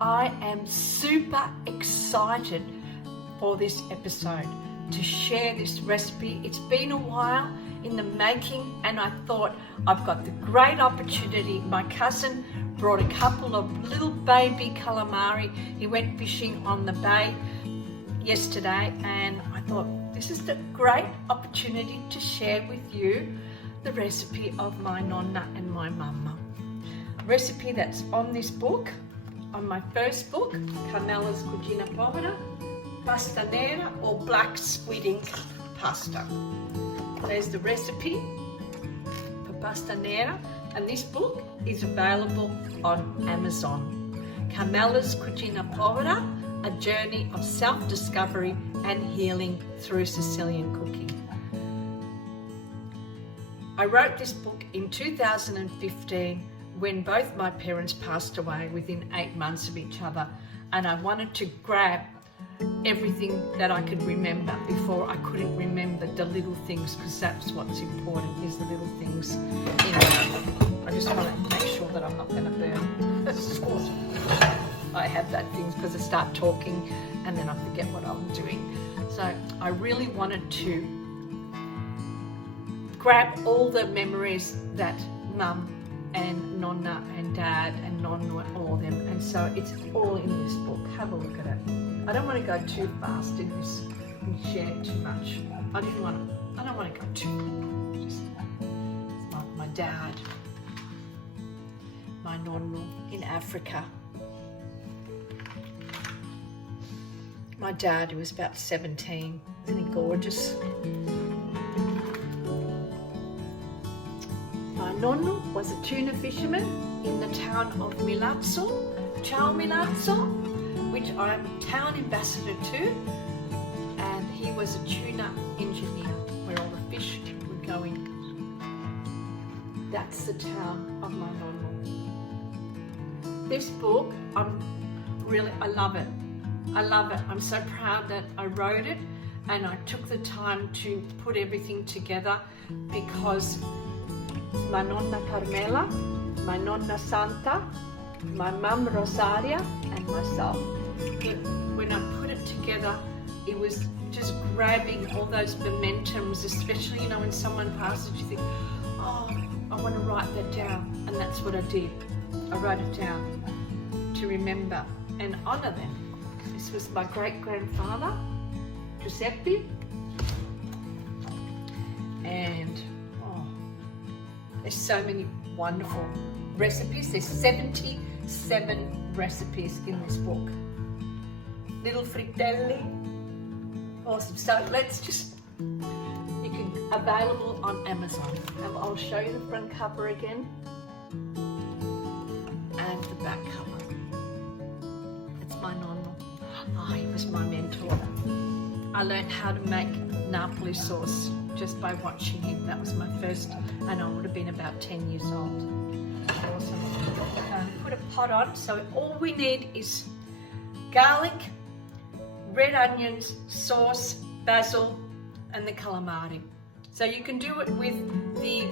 I am super excited for this episode to share this recipe. It's been a while in the making, and I thought I've got the great opportunity. My cousin brought a couple of little baby calamari. He went fishing on the bay yesterday, and I thought this is the great opportunity to share with you the recipe of my nonna and my mama. Recipe that's on this book, on my first book, Carmela's Cucina Povera, pasta nera or black squid ink pasta. There's the recipe for pasta nera, and this book is available on Amazon. Carmela's Cucina Povera, a journey of self-discovery and healing through Sicilian cooking. I wrote this book in 2015 when both my parents passed away within 8 months of each other, and I wanted to grab everything that I could remember before I couldn't remember the little things, because that's what's important, is the little things in life. I just want to make sure that I'm not going to burn the sauce. I have that thing because I start talking and then I forget what I'm doing. So I really wanted to grab all the memories that Mum and Nonna and Dad and Nonna, all of them, and so it's all in this book. Have a look at it. I don't want to go too fast in this and share too much. I don't want to go too. Just my dad, my nonna in Africa. My dad, who was about 17, isn't he gorgeous? My nonno was a tuna fisherman in the town of Milazzo, Ciao Milazzo, which I'm town ambassador to, and he was a tuna engineer where all the fish would go in. That's the town of my nonno. This book, I love it. I love it. I'm so proud that I wrote it, and I took the time to put everything together because my nonna Carmela, my nonna Santa, my mum Rosaria, and myself. When I put it together, it was just grabbing all those momentums, especially, when someone passes, you think, oh, I want to write that down. And that's what I did. I wrote it down to remember and honour them. This was my great-grandfather, Giuseppe, and there's so many wonderful recipes. There's 77 recipes in this book. Little fritelli. Awesome. So let's just, you can, available on Amazon. And I'll show you the front cover again and the back cover. It's my nonno. Oh, he was my mentor. I learned how to make Napoli sauce just by watching him. That was my first, and I would have been about 10 years old. Awesome. Put a pot on. So all we need is garlic, red onions, sauce, basil, and the calamari. So you can do it with the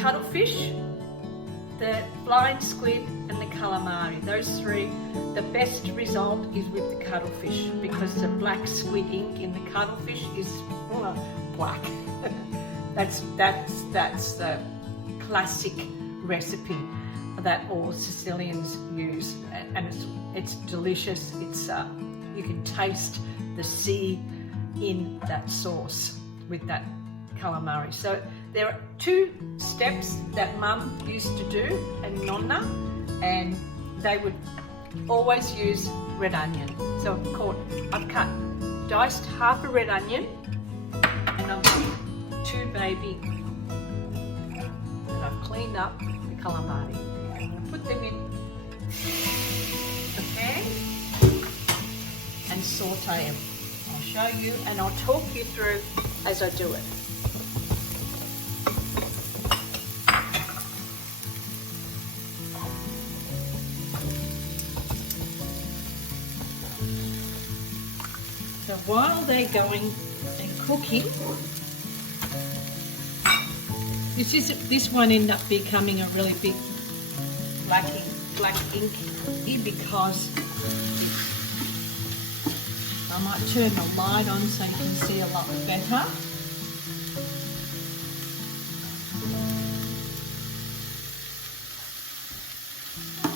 cuttlefish, the flying squid, and the calamari. Those three. The best result is with the cuttlefish because the black squid ink in the cuttlefish is black. That's the classic recipe that all Sicilians use, and it's delicious. It's you can taste the sea in that sauce with that calamari. So there are 2 steps that Mum used to do and Nonna, and they would always use red onion. So I've diced half a red onion, and I've got 2 baby, and I've cleaned up the calamari. I'm going to put them in the pan and saute them. I'll show you and I'll talk you through as I do it. So while they're going and cooking, this one ended up becoming a really big black ink black ink because I might turn the light on so you can see a lot better.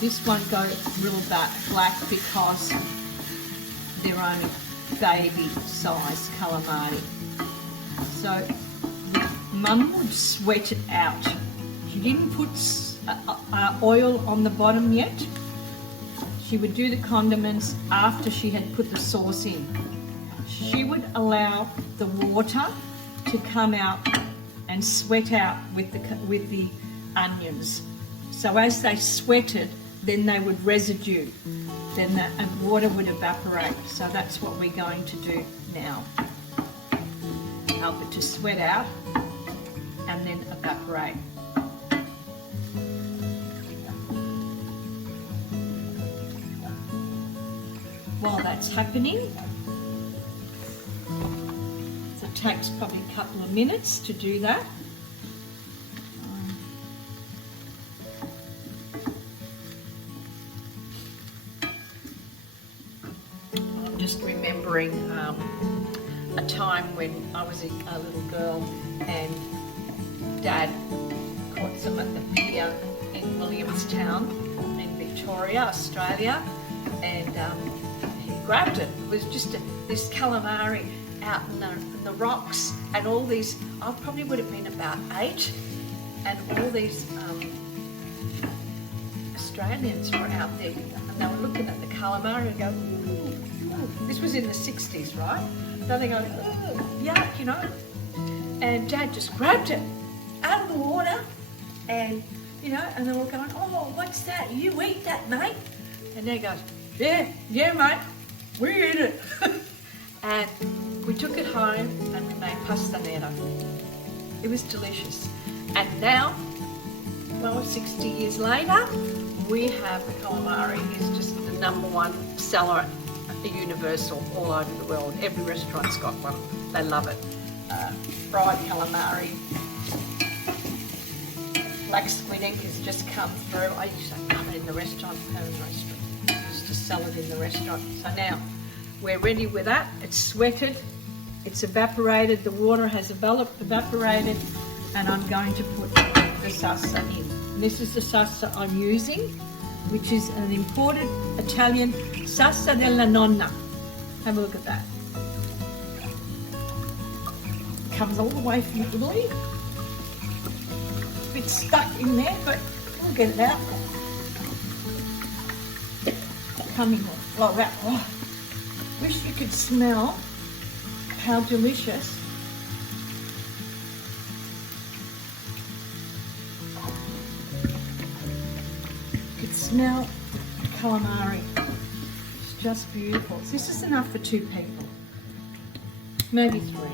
This won't go real black because they're only baby size calamari. So Mum would sweat it out. She didn't put oil on the bottom yet. She would do the condiments after she had put the sauce in. She would allow the water to come out and sweat out with the onions. So as they sweated, then they would residue. Then the water would evaporate. So that's what we're going to do now. Help it to sweat out and then evaporate. While that's happening, so it takes probably a couple of minutes to do that. I'm just remembering a time when I was a little girl and Dad caught some at the pier in Williamstown in Victoria, Australia, and he grabbed it. It was just this calamari out in the rocks, and all these, I probably would have been about 8, and all these Australians were out there, and they were looking at the calamari and go, ooh, ooh. This was in the 60s, right? So they go, oh, yuck, you know. And Dad just grabbed it out of the water, and you know, and they were going, oh, what's that? You eat that, mate? And Dad goes, yeah, mate, we eat it. And we took it home and we made pasta nera. It was delicious. And now, well, 60 years later, we have the calamari. It's just the #1 seller at universal all over the world. Every restaurant's got one. They love it. Fried calamari. Black squid ink has just come through. I used to have it in the restaurant, used to sell it in the restaurant. So now we're ready with that. It's sweated, it's evaporated, the water has evaporated, and I'm going to put the salsa in. This is the salsa I'm using, which is an imported Italian salsa della nonna. Have a look at that. It comes all the way from Italy. Bit stuck in there, but we'll get it out. Coming like that. Oh, wish you could smell how delicious. You could smell calamari. It's just beautiful. This is enough for 2 people, maybe 3.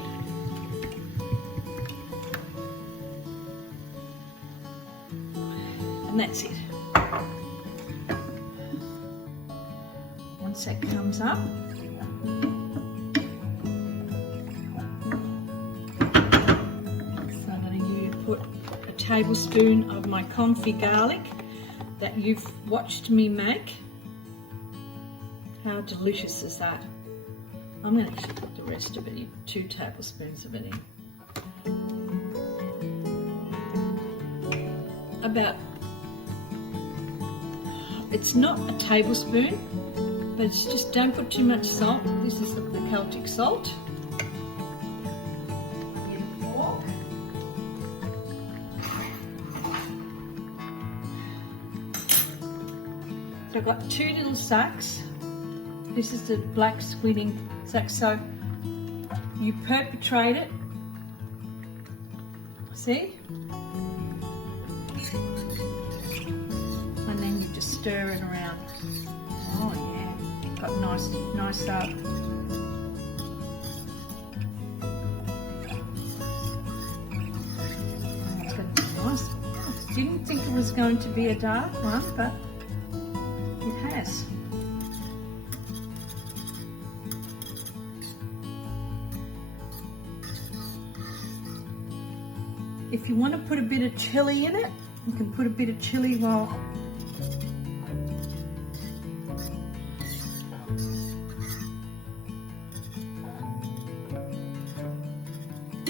And that's it. Once that comes up, so I'm going to put a tablespoon of my confit garlic that you've watched me make. How delicious is that? I'm going to actually put the rest of it in, 2 tablespoons of it in. About, it's not a tablespoon, but it's just, don't put too much salt. This is the Celtic salt. So I've got 2 little sacks. This is the black squid ink sack. So you perpetrate it. See? And then you just stir it around. Oh yeah, got nice it's going to be nice. Didn't think it was going to be a dark one, but it has. If you want to put a bit of chilli in it, you can put a bit of chilli while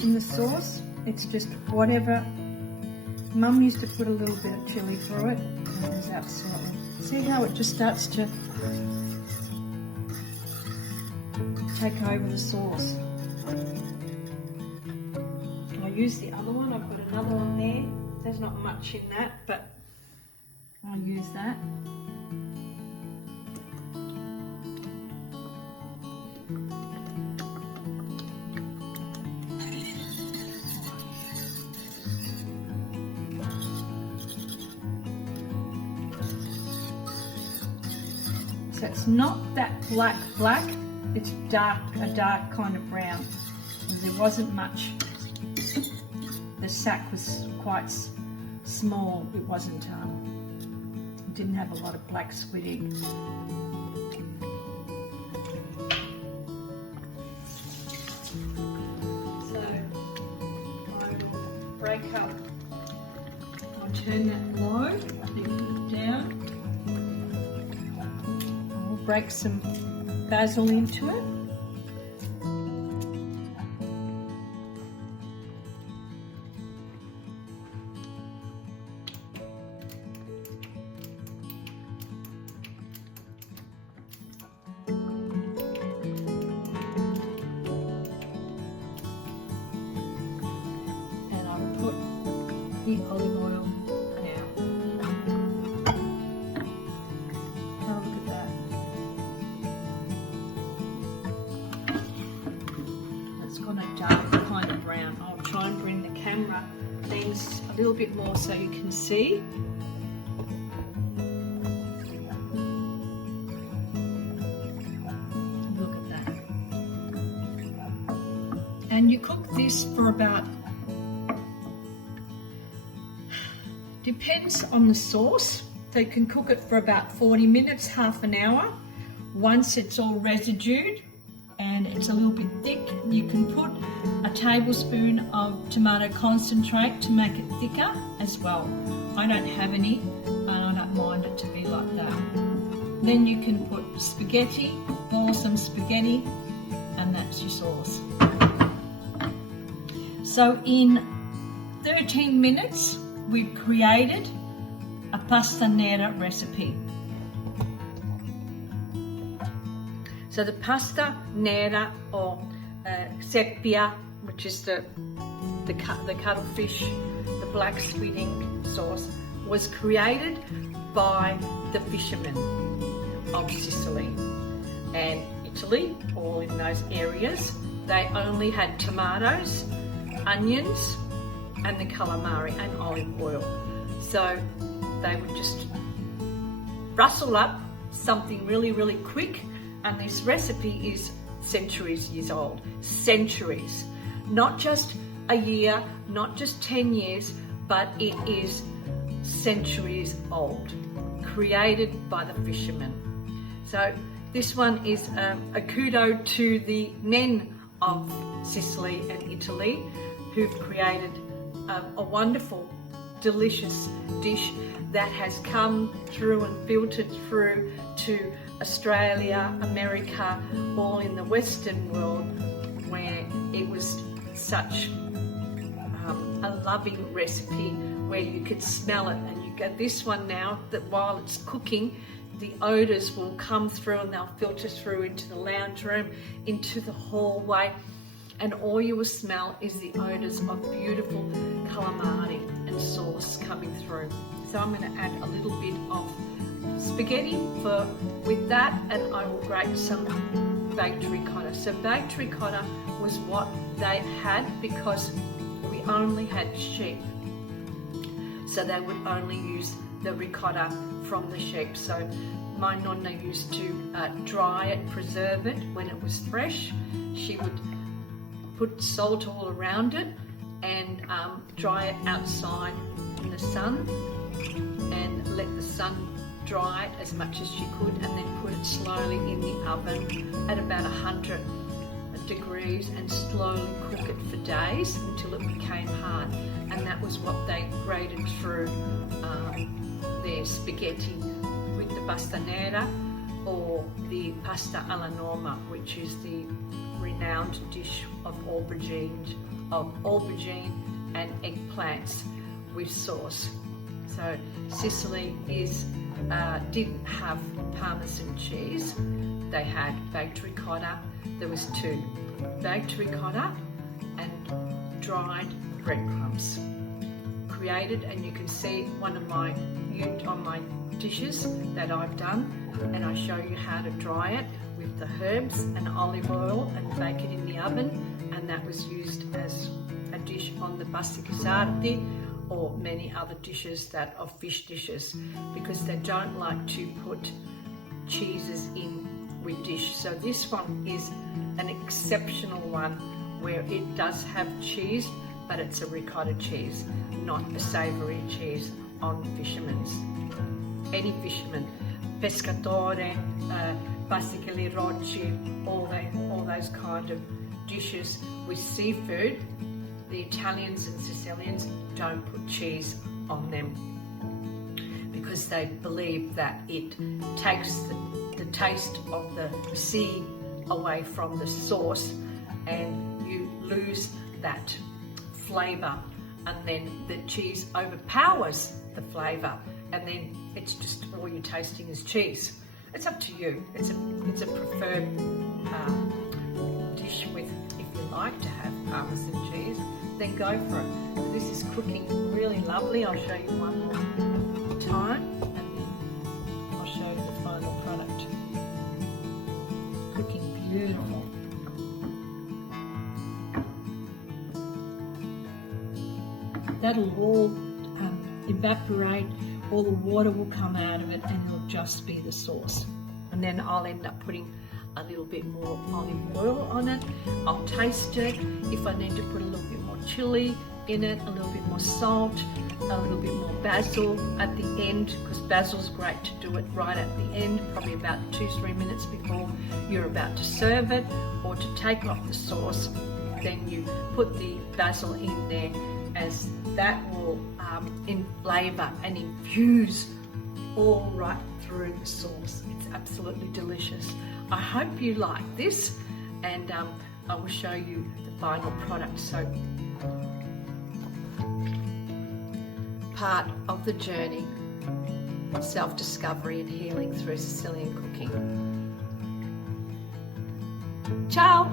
in the sauce. It's just whatever. Mum used to put a little bit of chilli through it. And it's absolutely. See how it just starts to take over the sauce. I use the other one. I've got another one there. There's not much in that, but I'll use that. So it's not that black, it's a dark kind of brown. There wasn't much, the sack was quite small, it wasn't, it didn't have a lot of black squidding. So I will break up, I'll turn that low, then put it down. Break some basil into it. And I will put the olive oil. Things a little bit more so you can see. Look at that. And you cook this for about, depends on the sauce, so you can cook it for about 40 minutes, half an hour. Once it's all residued and it's a little bit thick, you can put a tablespoon of tomato concentrate to make it thicker as well. I don't have any and I don't mind it to be like that. Then you can put spaghetti, boil some spaghetti, and that's your sauce. So in 13 minutes we've created a pasta nera recipe. So the pasta nera or sepia, which is the cuttlefish, the black squidding sauce, was created by the fishermen of Sicily and Italy, all in those areas. They only had tomatoes, onions, and the calamari and olive oil. So they would just rustle up something really, really quick, and this recipe is centuries years old. Centuries. Not just a year, not just 10 years, but it is centuries old. Created by the fishermen. So this one is a kudo to the men of Sicily and Italy, who've created a wonderful, delicious dish that has come through and filtered through to Australia, America, all in the Western world, where it was such a loving recipe where you could smell it. And you get this one now that while it's cooking, the odours will come through and they'll filter through into the lounge room, into the hallway, and all you will smell is the odours of beautiful calamari and sauce coming through. So I'm going to add a little bit of spaghetti with that, and I will grate some baked ricotta. So baked ricotta was what they had because we only had sheep. So they would only use the ricotta from the sheep. So my nonna used to dry it, preserve it when it was fresh. She would put salt all around it and dry it outside in the sun and let the sun dry it as much as she could, and then put it slowly in the oven at about 100 degrees and slowly cook it for days until it became hard. And that was what they grated through their spaghetti with the pasta nera or the pasta alla norma, which is the renowned dish of aubergine and eggplants with sauce. So Sicily didn't have Parmesan cheese. They had baked ricotta. There was two, baked ricotta and dried breadcrumbs. Created, and you can see one of my dishes that I've done, and I show you how to dry it with the herbs and olive oil and bake it in the oven, and that was used as a dish on the basicasardi or many other dishes that are fish dishes, because they don't like to put cheeses in with dish. So this one is an exceptional one where it does have cheese, but it's a ricotta cheese, not a savoury cheese on fishermen's. Any fisherman, pescatore, basically rocci, all those kind of dishes with seafood. The Italians and Sicilians don't put cheese on them because they believe that it takes the taste of the sea away from the sauce, and you lose that flavour, and then the cheese overpowers the flavour, and then it's just all you're tasting is cheese. It's up to you. It's a preferred dish with, if you like to have Parmesan cheese, then go for it. This is cooking really lovely. I'll show you one more time, and then I'll show you the final product. Cooking beautiful. That'll all evaporate, all the water will come out of it, and it'll just be the sauce. And then I'll end up putting a little bit more olive oil on it. I'll taste it. If I need to put a little bit more chili in it, a little bit more salt, a little bit more basil at the end, because basil's great to do it right at the end, probably about 2-3 minutes before you're about to serve it, or to take off the sauce. Then you put the basil in there, as that will flavour and infuse all right through the sauce. It's absolutely delicious. I hope you like this, and I will show you the final product. So, part of the journey of self-discovery and healing through Sicilian cooking. Ciao!